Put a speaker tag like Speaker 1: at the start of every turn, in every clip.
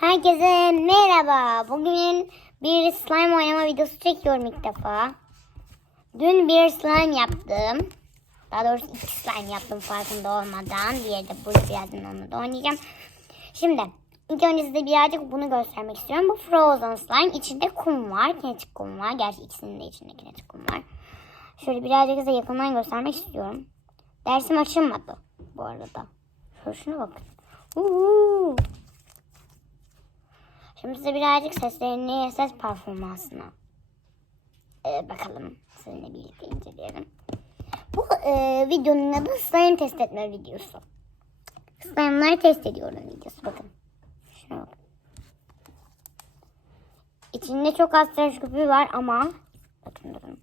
Speaker 1: Herkese merhaba. Bugün bir slime oynama videosu çekiyorum ilk defa. Dün bir slime yaptım. Daha doğrusu iki slime yaptım farkında olmadan. Diğeri de bu birazdan onunla da oynayacağım. Şimdi ilk önce size birazcık bunu göstermek istiyorum. Bu Frozen slime. İçinde kum var. Kinetik kum var. Gerçi ikisinin de içinde kinetik kum var. Şöyle birazcık size yakından göstermek istiyorum. Dersim açılmadı bu arada. Şöyle şuna bakın. Uhu. Şimdi size birazcık seslerini, ses performansına ee, bakalım. Sizinle birlikte inceleyelim. Bu e, videonun adı slime test etme videosu. Slime'ları test ediyorum videosu. Bakın. Şuna bakın. İçinde çok az tıraş köpüğü var ama bakın bakın.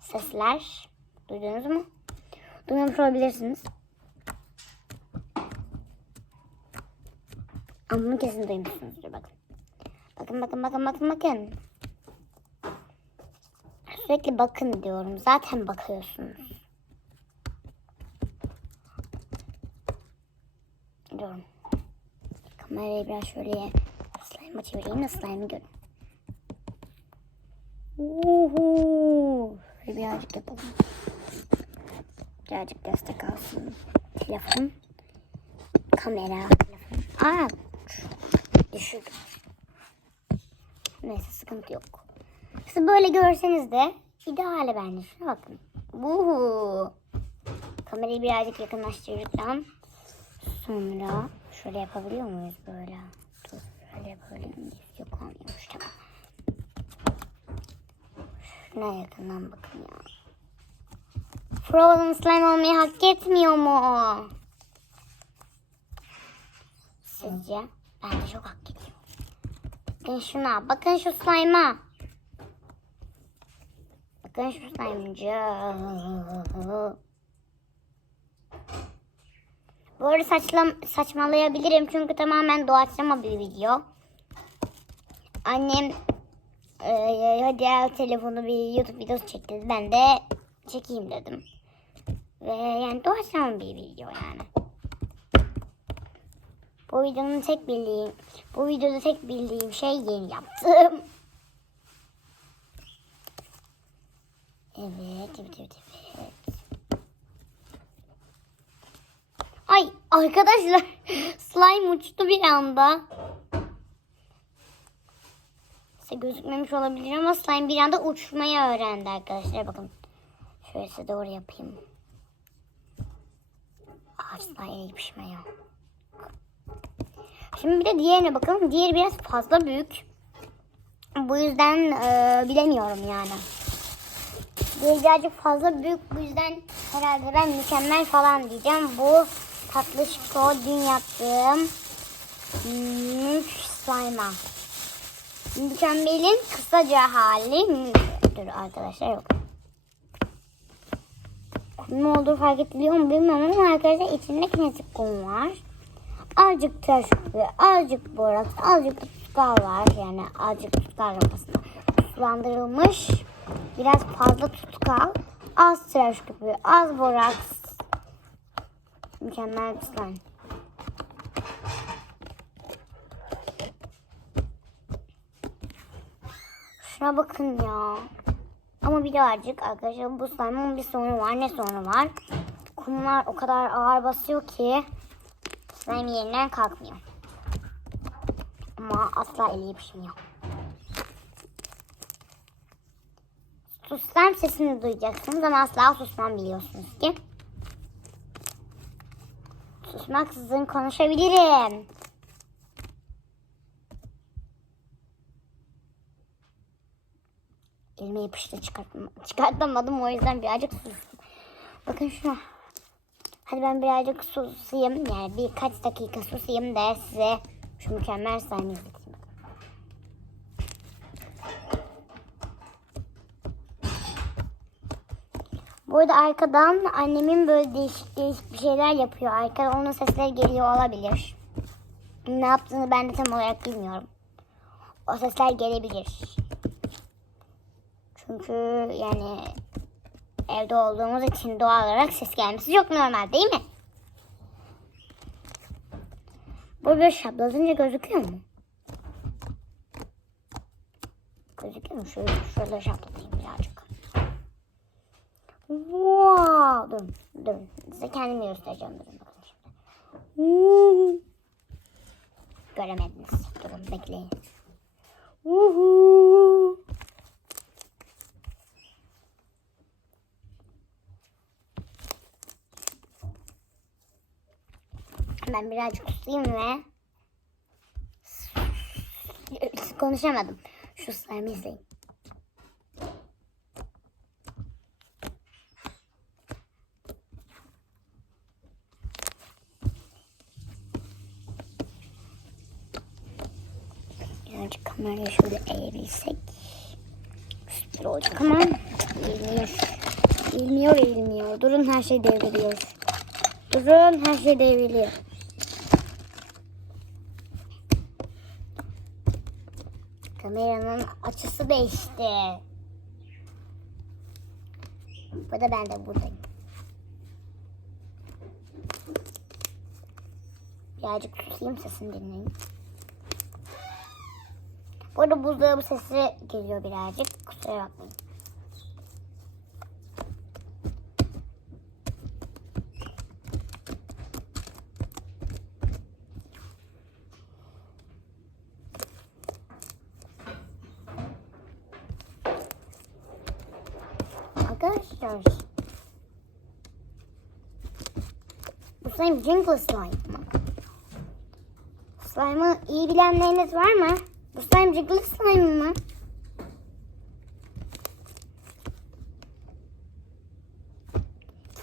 Speaker 1: Sesler. Duydunuz mu? Duymamış olabilirsiniz. Ama bunu kesin duymuşsunuzdur bakın. Bakın bakın bakın bakın bakın. Sürekli bakın diyorum. Zaten bakıyorsunuz. Diyorum. Kamerayı biraz şöyle slime'a çevireyim de slime'ı görün. Uhu. Birazcık yapalım. Birazcık destek alsın. Telefon. Kamera. Telefon. Aa. Düşük. Neyse sıkıntı yok. Siz böyle görseniz de ideale bence. Şuna bakın. Uhu. Kamerayı birazcık yakınlaştırdıktan sonra şöyle yapabiliyor muyuz böyle? Dur şöyle yapabiliyor muyuz? Yok olmuyormuş tamam. Şuna yakından bakın ya. Frozen slime olmayı hak etmiyor mu? Sizce? Bence çok hak ediyor. Bakın şuna. Bakın şu slime'a. Bakın şu slime'cı. Bu arada saçlam, saçmalayabilirim çünkü tamamen doğaçlama bir video. Annem e, hadi al telefonu bir YouTube videosu çek. Ben de çekeyim dedim. Ve yani doğaçlama bir video yani. Bu videonun tek bildiğim, bu videoda tek bildiğim şey yeni yaptım. Evet, evet, evet, evet. Ay arkadaşlar slime uçtu bir anda. Size gözükmemiş olabilir ama slime bir anda uçmayı öğrendi arkadaşlar. Bakın şöyle size doğru yapayım. Asla iyi pişmiyor. Şimdi bir de diğerine bakalım. Diğeri biraz fazla büyük. Bu yüzden e, bilemiyorum yani. Diğeri birazcık fazla büyük. Bu yüzden herhalde ben mükemmel falan diyeceğim. Bu tatlı şiko dün yaptığım mük slime'a. Mükemmelin kısaca hali dur arkadaşlar yok. Ne olduğu fark ediliyor mu bilmiyorum ama arkadaşlar içinde kinetik kum var azıcık tıraş köpüğü, azıcık boraks, azıcık tutkal var. Yani azıcık tutkal yapmasına sulandırılmış. Biraz fazla tutkal, az tıraş köpüğü, az boraks. Mükemmel bir slime. Şuna bakın ya. Ama birazcık arkadaşlar bu slime'ın bir sorunu var. Ne sorunu var? Kumlar o kadar ağır basıyor ki slime yerinden kalkmıyor. Ama asla eli yapışmıyor. Susmam sesini duyacaksınız ama asla susmam biliyorsunuz ki. Susmaksızın konuşabilirim. Elime yapıştı çıkartma, çıkartamadım o yüzden birazcık sustum. Bakın şuna. Hadi ben birazcık susayım. Yani birkaç dakika susayım da size şu mükemmel sahneyi izleteyim. Burada arkadan annemin böyle değişik değişik bir şeyler yapıyor. Arkada onun sesleri geliyor olabilir. Ne yaptığını ben de tam olarak bilmiyorum. O sesler gelebilir. Çünkü yani evde olduğumuz için doğal olarak ses gelmesi çok normal değil mi? Bu böyle şaplatınca gözüküyor mu? Gözüküyor mu? Şöyle, şöyle şaplatayım birazcık. Wow. Durun, durun. Size kendimi göstereceğim. Durun bakın şimdi. Woo. Göremediniz. Durun bekleyin. Woohoo. Ben birazcık susayım ve konuşamadım. Şu slime'ı izleyin. Birazcık kamerayı şöyle eğebilsek süper olacak ama eğilmiyor. Eğilmiyor, eğilmiyor. Durun her şey devriliyor. Durun her şey devriliyor. Kameranın açısı değişti. Bu da ben de buradayım. Birazcık susayım sesini dinleyin. Bu arada buzdolabı sesi geliyor birazcık. Kusura bakmayın. Arkadaşlar. Bu slime Jingle slime? Slime'ı iyi bilenleriniz var mı? Bu slime Jingle slime mı?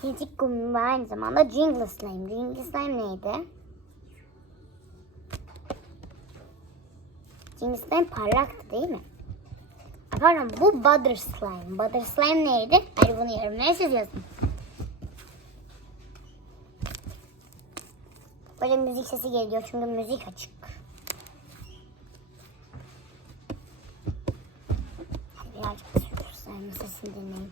Speaker 1: Kinetic kum ve aynı zamanda Jingle slime. Jingle slime neydi? Jingle slime parlaktı değil mi? Pardon bu Butter Slime. Butter Slime neydi? Hadi bunu yorumlara siz yazın. Böyle müzik sesi geliyor çünkü müzik açık. Birazcık slime sesini dinleyin.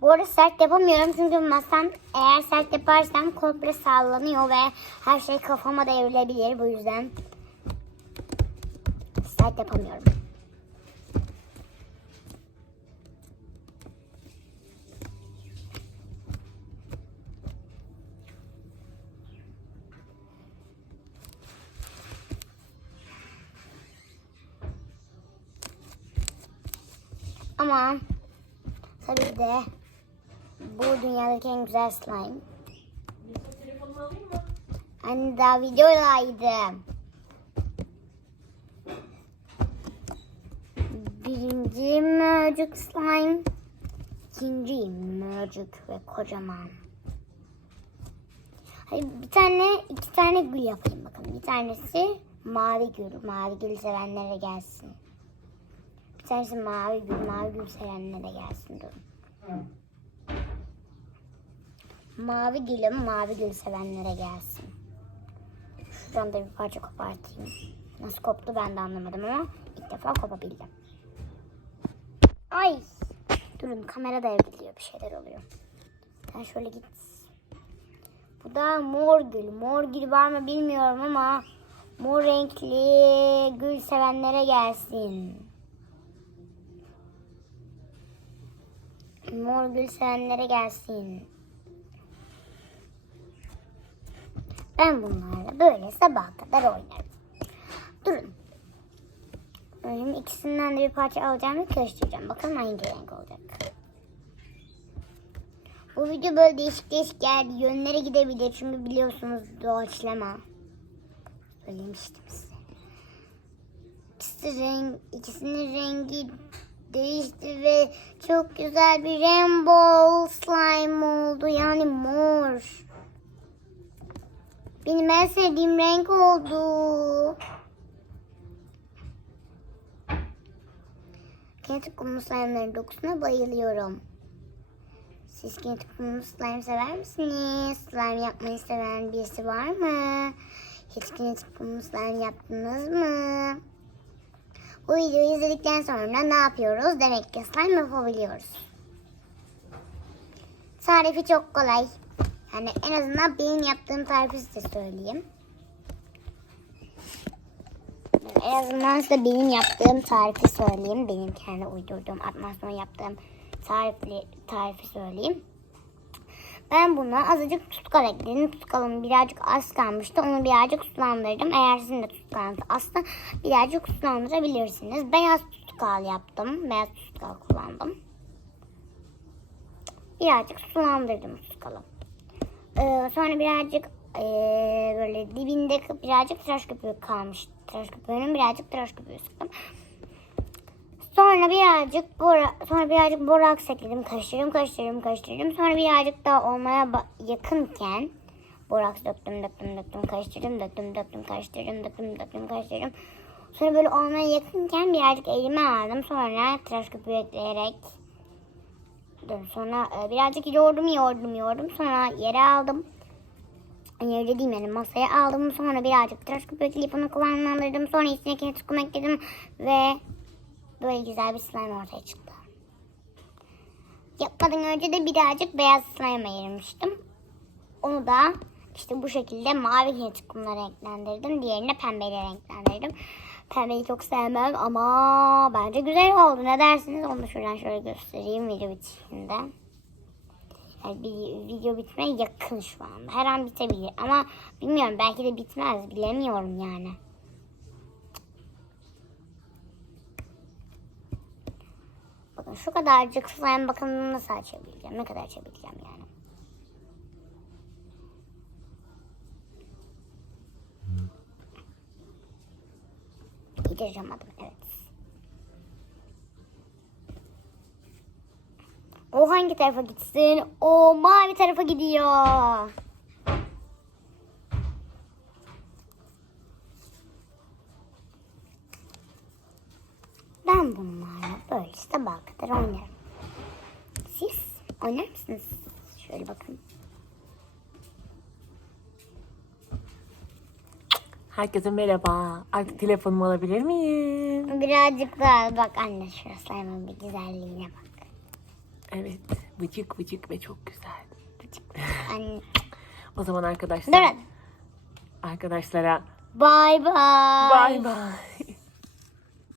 Speaker 1: Bu arada sert yapamıyorum çünkü masam eğer sert yaparsam komple sallanıyor ve her şey kafama devrilebilir. Bu yüzden sert yapamıyorum. Ama tabii de bu dünyadaki en güzel slime. Anne daha videodaydım. Birinci mercük slime. ikinci mercük ve kocaman. Hayır, bir tane, iki tane gül yapayım bakın. Bir tanesi mavi gül. Mavi gül sevenlere gelsin. Tanesi mavi gül. Mavi gül sevenlere gelsin. Durun. Mavi gülüm mavi gül sevenlere gelsin. Şuradan da bir parça kopartayım. Nasıl koptu ben de anlamadım ama ilk defa kopabildim. Ay! Durun kamera da evriliyor bir şeyler oluyor. Sen şöyle git. Bu da mor gül. Mor gül var mı bilmiyorum ama mor renkli gül sevenlere gelsin. Mor gül sevenlere gelsin. Ben bunlarla böyle sabaha kadar oynarım. Durun. Şimdi ikisinden de bir parça alacağım ve karıştıracağım. Bakalım hangi renk olacak. Bu video böyle değişik değişik yer, yönlere gidebilir. Çünkü biliyorsunuz doğaçlama. Söylemiştim size. İkisi renk, ikisinin rengi değişti ve çok güzel bir rainbow slime oldu. Yani mor. Benim en sevdiğim renk oldu. Kinetik kumlu slime'ların dokusuna bayılıyorum. Siz kinetik kumlu slime sever misiniz? Slime yapmayı seven birisi var mı? Hiç kinetik kumlu slime yaptınız mı? Bu videoyu izledikten sonra ne yapıyoruz? Demek ki slime yapabiliyoruz. Tarifi çok kolay. Yani en azından benim yaptığım tarifi size söyleyeyim. En azından size benim yaptığım tarifi söyleyeyim. Benim kendi uydurduğum, atmak sonra yaptığım tarifli, tarifi söyleyeyim. Ben buna azıcık tutkal ekledim. Tutkalım birazcık az kalmıştı. Onu birazcık sulandırdım. Eğer sizin de tutkalınız azsa birazcık sulandırabilirsiniz. Beyaz tutkal yaptım. Beyaz tutkal kullandım. Birazcık sulandırdım tutkalı. Ee, sonra birazcık ee, böyle dibinde birazcık tıraş köpüğü kalmış. Tıraş köpüğünün birazcık tıraş köpüğü sıktım. Sonra birazcık bora, sonra birazcık boraks ekledim. Karıştırdım, karıştırdım, karıştırdım. Sonra birazcık daha olmaya yakınken boraks döktüm, döktüm, döktüm, karıştırdım, döktüm, döktüm, karıştırdım, döktüm, döktüm, karıştırdım. Sonra böyle olmaya yakınken birazcık elime aldım. Sonra tıraş köpüğü ekleyerek sonra e, birazcık yoğurdum, yoğurdum, yoğurdum. Sonra yere aldım. Yere dediğim yani masaya aldım. Sonra birazcık tıraş köpüğü ekleyip onu. Sonra içine kinetik kum ekledim ve böyle güzel bir slime ortaya çıktı. Yapmadan önce de birazcık beyaz slime ayırmıştım. Onu da işte bu şekilde mavi kinetik kumlara renklendirdim. Diğerine pembeyle renklendirdim. Pembeyi çok sevmem ama bence güzel oldu. Ne dersiniz? Onu da şuradan şöyle göstereyim video bitişinde. Yani bir video bitmeye yakın şu anda. Her an bitebilir ama bilmiyorum belki de bitmez. Bilemiyorum yani. Bakın şu kadarcık slime bakın nasıl açabileceğim. Ne kadar açabileceğim yani. Açamadım evet. O hangi tarafa gitsin? O mavi tarafa gidiyor. Ben bunlarla böyle kadar oynarım. Siz oynar mısınız? Şöyle bakın.
Speaker 2: Herkese merhaba. Artık telefonumu alabilir miyim?
Speaker 1: Birazcık daha bak anne şurası hemen bir güzelliğine bak.
Speaker 2: Evet. Vıcık vıcık ve çok güzel.
Speaker 1: Anne.
Speaker 2: O zaman arkadaşlar.
Speaker 1: Durun.
Speaker 2: Arkadaşlara
Speaker 1: Bye bye.
Speaker 2: bay bay.